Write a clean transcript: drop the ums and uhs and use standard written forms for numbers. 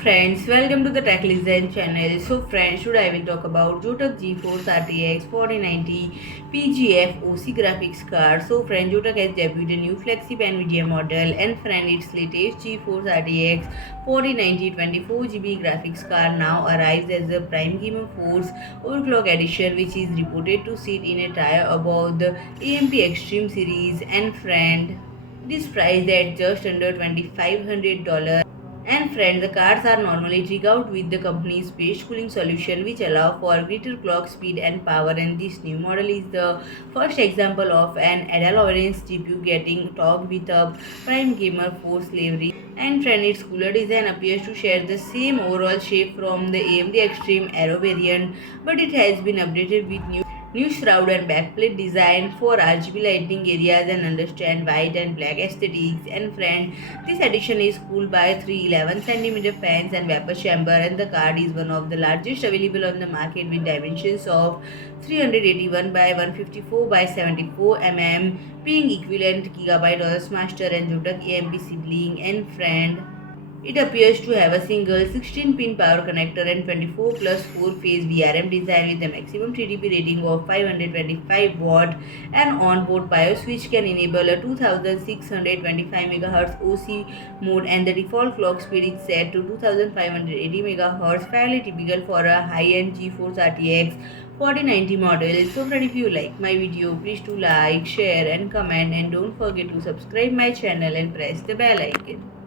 friends, welcome to the Tech Listen channel. So friends, today I will talk about Zotac GeForce RTX 4090 PGF OC graphics card. So friends, Zotac has debuted a new flagship NVIDIA model, and friend, its latest GeForce RTX 4090 24GB graphics card now arrives as a Prime Gamer Force Overclocked edition, which is reported to sit in a tier above the AMP Extreme series. And friend, it is priced at just under $2,500. And friends, the cards are normally tricked out with the company's base cooling solution, which allow for greater clock speed and power. And this new model is the first example of an Ada Lovelace GPU getting togged with a Prime Gamer Force livery. And friend, its cooler design appears to share the same overall shape from the AMD Extreme AIRO variant, but it has been updated with new shroud and backplate design for RGB lighting areas and understand white and black aesthetics. And friend, this edition is cooled by three 11cm fans and vapor chamber, and the card is one of the largest available on the market with dimensions of 381 by 154 by 74 mm, being equivalent Gigabyte AORUS Master and Zotac AMP sibling. And friend, it appears to have a single 16-pin power connector and 24 plus 4-phase VRM design with a maximum TDP rating of 525 watt and on-board BIOS, which can enable a 2625 MHz OC mode, and the default clock speed is set to 2580 MHz, fairly typical for a high-end GeForce RTX 4090 model. So friend, if you like my video, please do like, share and comment, and don't forget to subscribe my channel and press the bell icon.